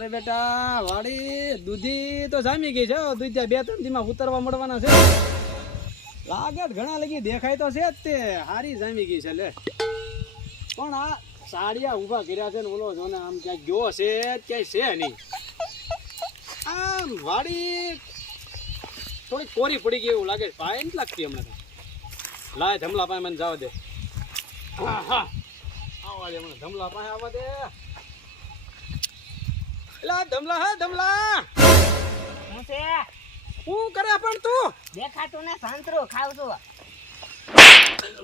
અરે બેટા વાડી દૂધી તો જામી ગઈ છે, દૂધિયા 2-3 દીમાં ઉતરવા મળવાના છે. લાગે ઘણા લગી દેખાય તો છે જ તે હારી જામી ગઈ છે લે. પણ આ સાડિયા ઊભા કર્યા છે ને ઓલો જો ને આમ ક્યાંક ગયો છે ક્યાંય છે નહીં. આમ વાડી થોડી કોરી પડી ગઈ એવું લાગે, ભાઈ નથી લાગતી હમણાં. લાય ધમલા પાસે મને જવા દે. હા હા આવવા દે મને ધમલા પાસે આવવા દે. એલા ધમલા હા ધમલા હું છે શું કરે પણ તું? દેખાતું ને સંતરું ખાવ છું.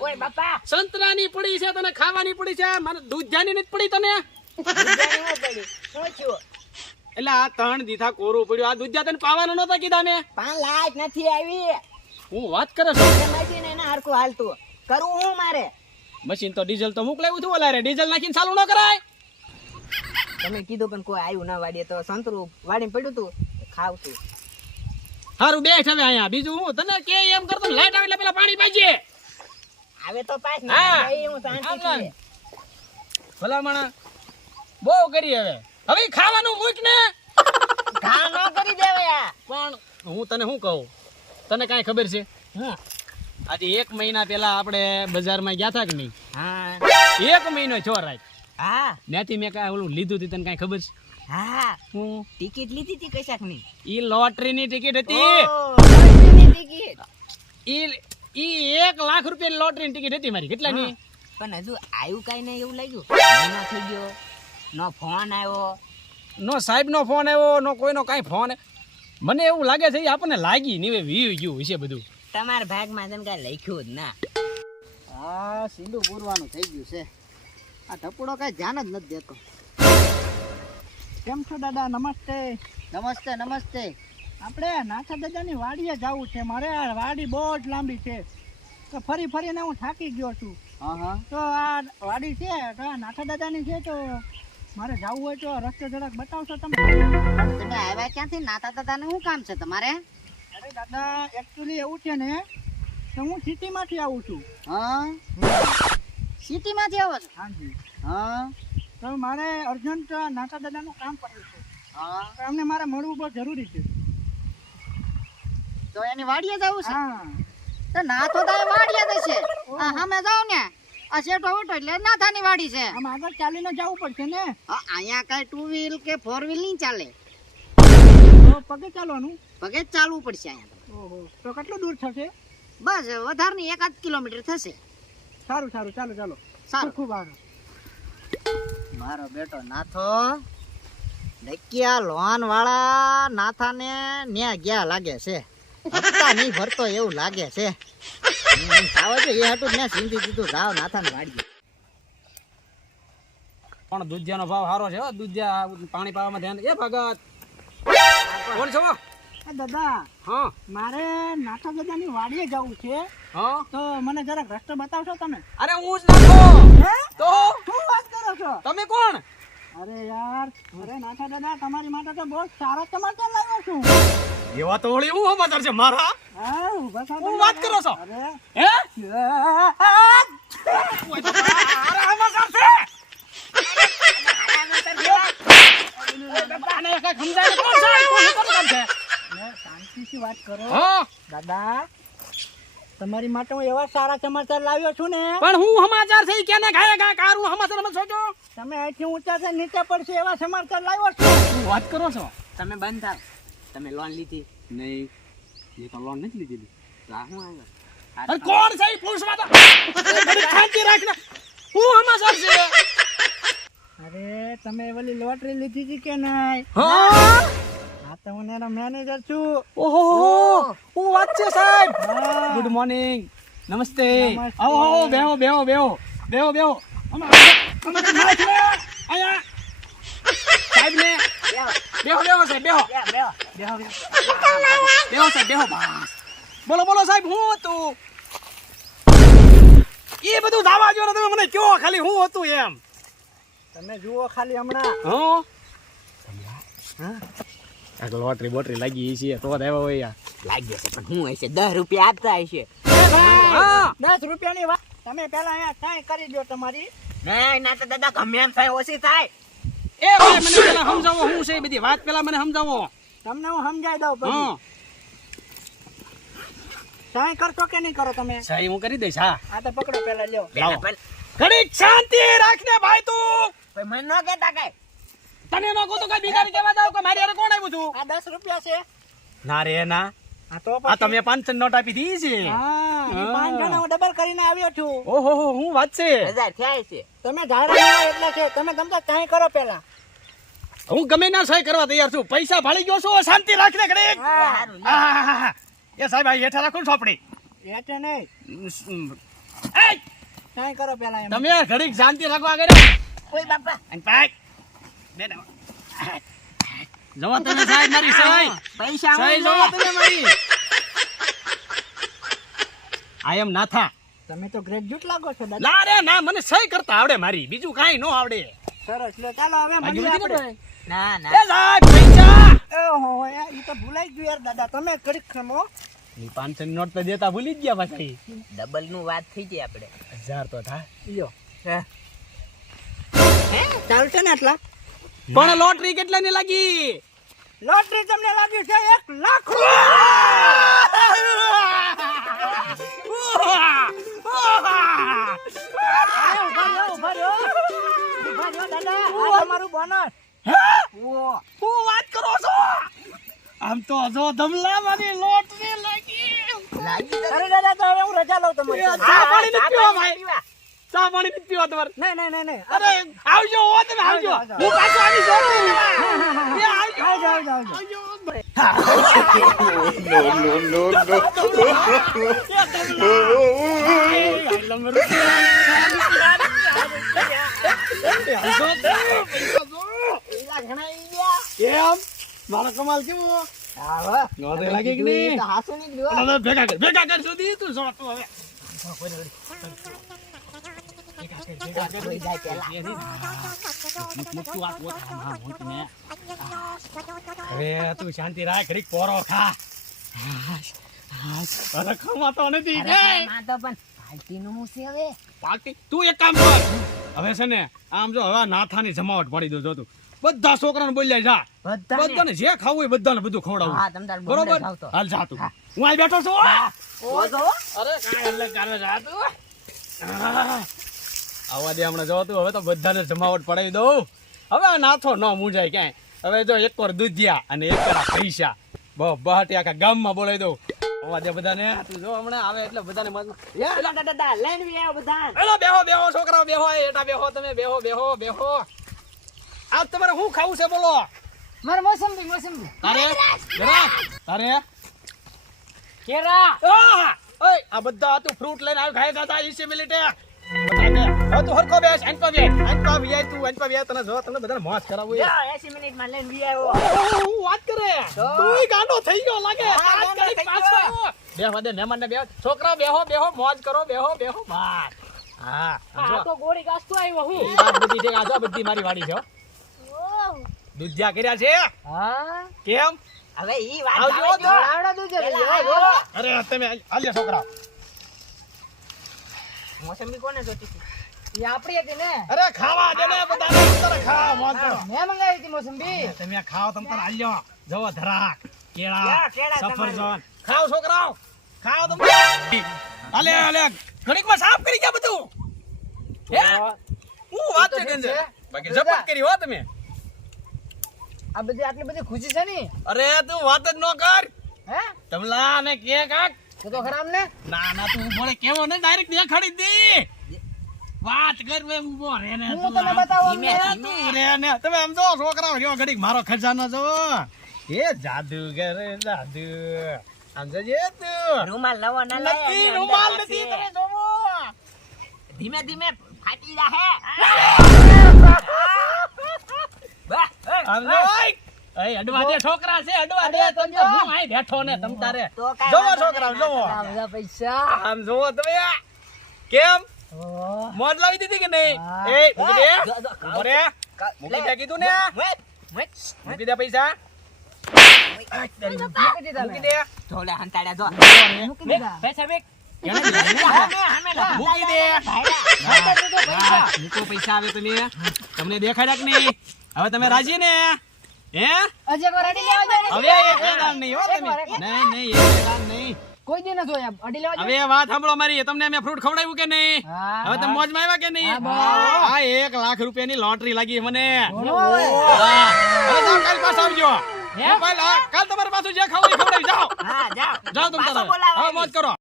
ઓય બાપા સંતરાની પડી છે તને ખાવાની પડી છે, મને દૂધિયાની નથી પડી તને. દૂધિયાની હું પડી શું થયું? એટલે આ 3 દીધા કોરું પડ્યું. આ દૂધિયા તને પાવાનું નતા કીધા મેં. પણ લાઈટ નથી આવી. હું વાત કરે છે મશીન એને હરખું હાલતું કરવું હું મારે. મશીન તો ડીઝલ તો મોકલાવ્યું હતું ઓલા રે, ડીઝલ નાખીને ચાલુ ન કરાય. તમે કીધું પણ કોઈ આવ્યું ના વાડીએ તો સંતરું વાડીને પડ્યું તું ખાવ છું. હારું બેઠ હવે અહીંયા. બીજું હું તને કે એમ કરતો લાઈટ આવે એટલે પેલા પાણી પાજે. આવે તો પાસ હા. નહીં હું શાંતિથી. ભલામણ બહુ કરી હવે. હવે ખાવાનું મૂક ને. ઘા ન કરી દેવાય. પણ હું તને શું કહું, તને કાંઈ ખબર છે? આજે 1 મહિના પહેલા આપણે બજારમાં ગયા હતા કે નહીં? હા 1 મહિનો છો રાખ. હા ત્યાંથી મેં કાંઈ ઓલું લીધું હતું, તને કાંઈ ખબર છે? હા હું ટિકિટ લીધી હતી કશાક ની. ઈ લોટરીની ટિકિટ હતી. ટિકિટ ઈ 1 લાખ રૂપિયાની લોટરીની ટિકિટ હતી મારી. કેટલાની? પણ હજુ આવ્યું કઈ નહીં એવું લાગ્યું. મહિનો થઈ ગયો નો ફોન આવ્યો. નો સાહેબનો ફોન આવ્યો, નો કોઈનો કાંઈ ફોન. મને એવું લાગે છે ઈ આપણને લાગી નહીં વી ગયું હશે બધું. તમારા ભાગમાં છે ને કઈ લખ્યું જ ના. હા સીંડું પૂરવાનું થઈ ગયું છે. આ ઢપુડો કઈ ધ્યાન જ નથી દેતો. કેમ છો દાદા? નમસ્તે. નમસ્તે નમસ્તે. આપણે નાથા દાદાની વાડીએ જવું છે મારે. આ વાડી બહુ જ લાંબી છે તો ફરી ફરીને હું થાકી ગયો છું. હા હા તો આ વાડી છે તો આ નાથા દાદાની છે તો મારે જવું હોય તો રસ્તો જરાક બતાવશો તમે? તમે આવ્યા ક્યાંથી? નાતા દાદાને શું કામ છે તમારે? અરે દાદા એકચ્યુઅલી એવું છે ને તો હું સિટીમાંથી આવું છું. હા સિટીમાંથી આવો છો? હાજી. હા તો મારે અર્જન્ટ નાથા દાદાનું કામ પડ્યું છે. હા તો એમને મારે મળવું બહુ જરૂરી છે. તો એની વાડીએ જવું છે? હા તો નાથો તો વાડીએ જશે. હા સામે જાવ ને આ શેઠો વટો એટલે નાથાની વાડી છે. આમ આગળ ચાલીને જવું પડશે ને? હા, અહીંયા કઈ 2 વ્હીલ કે 4 વ્હીલ નહીં ચાલે, તો પગે ચાલવાનું? પગે જ ચાલવું પડશે અહીંયા. ઓહો તો કેટલું દૂર થશે? બસ વધારે નહીં 1-8 કિલોમીટર થશે. સારું સારું ચાલો ચાલો. સારું. ખૂબ આભાર. મારો બેટો નાથો નક્યા લોન વાળા નાથાને ન્યા ગયા લાગે છે. હપ્તા નહીં ભરતો એવું લાગે છે. આવે છે એ હતું ને સિંધી દીધું જાવ નાથાને વાડીએ. પણ દૂધિયાનો ભાવ સારો છે હો. દૂધિયા પાણી પાવામાં ધ્યાન. એ ભગત કોણ છો? એ દાદા હા મારે નાથા દાદાની વાડીએ જવું છે હા. તો મને જરાક રસ્તો બતાવશો તમે? અરે હું જ નાખો તો. શું વાત કરો છો? તમે કોણ? અરે યાર અરે નાથા દાદા તમારી માટે તો બહુ સારા સમાચાર લાવ્યો છું. એવા તો વળી હું સમાચાર છે મારા? હા ઊભા થાઓ. હું વાત કરો છો? અરે હે અરે સમાચાર છે. આને કાંઈ સમજાય ને કોણ છે? કોણ કામ છે? શાંતિથી વાત કરો હા દાદા. તમારી માટે હું એવા સારા સમાચાર લાવ્યો છું ને. પણ હું સમાચાર છે ઈ કેને ગાય ગા કારું સમાચાર મત સોચો. તમે અહીંથી ઊંચા છે નીચે પડશે એવા સમાચાર લાવ્યો છું. શું વાત કરો છો? તમે બંધ થાવ. તમે લોન લીધી? નહીં એ તો લોન નથી લીધી. હું આવ્યો. અરે કોણ છે ઈ પૂછવા તો. શાંતિ રાખને. હું સમાચાર છે? અરે તમે ઓલી લોટરી લીધી હતી કે નહીં? હા હા તો હું એનો મેનેજર છું. ઓહો હું વાત છે સાહેબ. હા. Good morning. નમસ્તે. નમસ્તે. આવો આવો બેહો બેહો બેહો બેહો બેહો. આયા સાહેબ ને બેહો બેહો સાહેબ બેહો બેહો. બેહો બેહો સાહેબ બેહો. બસ બોલો બોલો સાહેબ હું હતું એ બધું દાવા જો તમે મને કયો ખાલી હું હતું એમ. તમે જુઓ ખાલી હમણાં. હા આ લોટરી બોટરી લાગી છે તો આવ્યા હોય લાગ્યો છે પણ હું હશે 10 રૂપિયા આપતા હશે. હા 10 રૂપિયાની વાત તમે પેલા અહીંયા કાંઈ કરી દો તમારી. નહીં ના તો દાદા ગમે એમ થાય ઓછી થાય. એ ભાઈ મને પેલા સમજાવો હું છે એ બધી વાત પેલા મને સમજાવો. તમને હું સમજાઈ દઉં પછી હા સાય કરશો કે નહીં કરો તમે? સહી હું કરી દઈશ. હા આ તો પકડો પેલા લ્યો. પેલા પણ ઘડીક શાંતિ રાખને ભાઈ તું. કોઈ મને ન કહેતા કાંઈ. તને નો કહું તો કઈ બીજાને કહેવા જાવ કે મારી હારે કોણ આવ્યું તું? આ 10 રૂપિયા છે. ના રે ના, આ તો આ તમે 500 નોટ આપી દી છે. હા ઈ 5 જણા હું ડબલ કરીને આવ્યો છું. ઓહો હો હું વાત છે. 1000 થયા છે. તમે ધારા એટલે છે. તમે ગમતા કાંઈ કરો પેલા. હું ગમે ના સહી કરવા તૈયાર છું. પૈસા ભાળી ગયો છું. શાંતિ રાખને ઘડીક. હા સારું લે. આહાહાહા. એ સાહેબ આ હેઠા રાખો ને સોપડી. એટલે નહીં એ કાંઈ કરો પેલા એમ. તમે ઘડીક શાંતિ રાખવા આગળ ઓય બાપા અને પાક જવા તમે સાહેબ મારી સહી પૈસા સહી હોય જવા ને. તમે મારી. આઈ એમ નાથા. તમે તો ગ્રેજ્યુએટ લાગો છો દાદા. ના રે ના, મને સહી કરતા આવડે મારી, બીજું કાંઈ નો આવડે. સરસ લો ચાલો હવે બાકી મળીએ નથી આપણે. ને ના એ ના સાહેબ પૈસા. ઓહો ઈ તો ભૂલાઈ ગયું યાર દાદા. તમે ઘડીક ખમો. ની 500 નોટ તો દેતા ભૂલી જ ગયા પાછા. ડબલ નું વાત થઈ જાય આપણે. 1000 તો થાય. લ્યો હે ચાલશે ને આટલા? પણ લોટરી કેટલાની લાગી? લોટરી તમને લાગ્યું છે 1 લાખ. ઉભા રહ્યો દાદા. આ તમારું બોનસ. હું વાત કરો છો? આમ તો જો ધમલા મારી લોટરી લાગી. લાગી તો અરે દાદા તો હવે હું રજા લઉં તમારી. ચા પાણી નથી પીવા પાણી ભાઈ. પીવા. ચા પાણી નથી પીવા તમારે? નહીં અરે આવજો હો તમે આવજો. આવજો. હું પાછો આવી જાઉં. એ આવજો. આવજો. આવજો. કેમ મારો કમાલ કેવો? નોંધે લાગે કે નહીં? હાસુ નીકળ્યું. હવે ભેગા કર સુધી તું જો તું હવે. કોઈ જાય પેલા. હવે તું શાંતિ રાખ, ઘડીક પોરો ખા. અરે ખમાતો નથી. અરે માં તો પણ પાર્ટીનું હું છે હવે. પાર્ટી તું એક કામ કર. હવે છે ને આમ જો હવે નાથાની જમાવટ પાડી દો. જો તું બધા છોકરાને બોલ્યા જા. બધાને. બધાને જે ખાવું હોય બધાને બધું ખવડાવું. હા તમ તાર બરોબર? બોમ્બે જાવ તો. હાલ જા તું. હું અહીં બેઠો છું. ઓજો. અરે કાંઈ એટલે કાલે જા તું. આવા દે હમણાં જો તું. હવે તો બધાને જમાવટ પડાવી દઉં. હવે આ નાથો ન મૂંઝાય ક્યાંય. હવે જો એક વાર દૂધિયા અને એક વાર આ પૈસા બહાટી આખા ગામમાં બોલાવી દઉં. આવા દે બધાને. તું જો હમણાં આવે એટલે બધાને એલા દાદા લઈને વી આવો બધા. એલો બેહો બેહો છોકરાઓ બેહો. એટા બેહો તમે બેહો. આજ તમારે શું ખાવું છે બોલો? મારે મોસંબી તારે જરા તારે કેરા. ઓય આ બધા તું ફ્રૂટ લઈને આવ ખાય દાદા 20 મિનિટે. હવે તું હરખો બેસ. એનકો બે તને જો તને બધાને મોજ કરાવું. જો 80 મિનિટમાં લઈને વી આવ્યો. હું વાત કરે તું ગાંડો થઈ ગયો લાગે. હા, ગાંડો થઈ ગયો. બેહો દે મહેમાન ને. છોકરા બેહો મોજ કરો. બેહો બસ. હા સમજો. તો ગોળી ગાસ્તો આવ્યો હું. ઈ વાત બધી છે. આ જો બધી મારી વાડી છે હો. દૂધિયા કર્યા છે હા કેમ? હવે ઈ વાત આવજો આવે તો. આવડા દૂજો અરે તમે આલ્યા છોકરા. મોસંબી કોને જોતી હતી? એ આપણી હતી ને. અરે ખાવા દે ને બધાને. તારે ખા મોજ કરો. મેં મંગાવી હતી મોસંબી. તમે ખાઓ તમ તાર આલ્યો. જવો ધરાક કેળા યા, કેળા સફરજન ખાઓ છોકરાઓ. ખાઓ તમે. આલે ઘડીકમાં સાફ કરી ગયા બધું. હે હું વાત છે કેમ છે? બાકી જપટ કરી હો તમે. આ બધી આટલી બધી ખુશી છે ને. અરે તું વાત જ ન કર. હે તમલા ને કે કાક. તો ખરાબ ને. ના તું બોલે કેવો ને ડાયરેક્ટ દેખાડી દે. વાત કર મે ઉભો રે ને. હું તને બતાવું ધીમે, અમને. ધીમે. તું રે ને. તમે આમ જો છોકરાઓ જો ઘડીક મારો ખજાનો જો. એ જાદુગર જાદુ. આમ જોજે તું. રૂમાલ નવો ના લાયા નથી એની રૂમાલ અંદર નથી. છે. તમે જોવો. ધીમે ધીમે ફાટી જાહે. બા, આમ જો. એ અડવા દે છોકરા છે. અડવા દે. તમ તો હું આય બેઠો ને તમ તારે. તો કાંઈ જોવો વાંધો છોકરાઓ નહીં. જોવો. આ બધા પૈસા. આમ જોવો તમે. કેમ ઓહ. મોજ લાવી દીધી કે નહીં? હા. એ મૂકી દે. જો, જો, ઉભો રે. મૂકી દે કીધું ને. મૂકી દે પૈસા. મૂકી દીધા મૂકી મેં. દે. થોડા હંતાડ્યા જો. મૂકી દીધા. પૈસા બેક. કેને મૂકી દે મૂકો પૈસા આવે તમે તમને દેખાડ્યા કે નહીં હવે તમે રાજી ને હે હજી એકવાર અડી લેવા જાય હવે એક દાન નહીં હો તમે નહીં એક દાન નહીં કોઈ દી ન જોયા અડી લેવા હવે વાત સાંભળો મારી તમને અમે ફ્રૂટ ખવડાવ્યું કે નહીં હવે તમે મોજમાં આવ્યા કે નહીં આ 1 લાખ રૂપિયાની લોટરી લાગી મને હા. હવે જાઓ કાલ પાછા આવજો કાલ તમારે પાછું જે ખાવું એ ખવડાવી જાઓ હા જાઓ જાઓ તમે પાછો તારે બોલાવા હવે મોજ કરો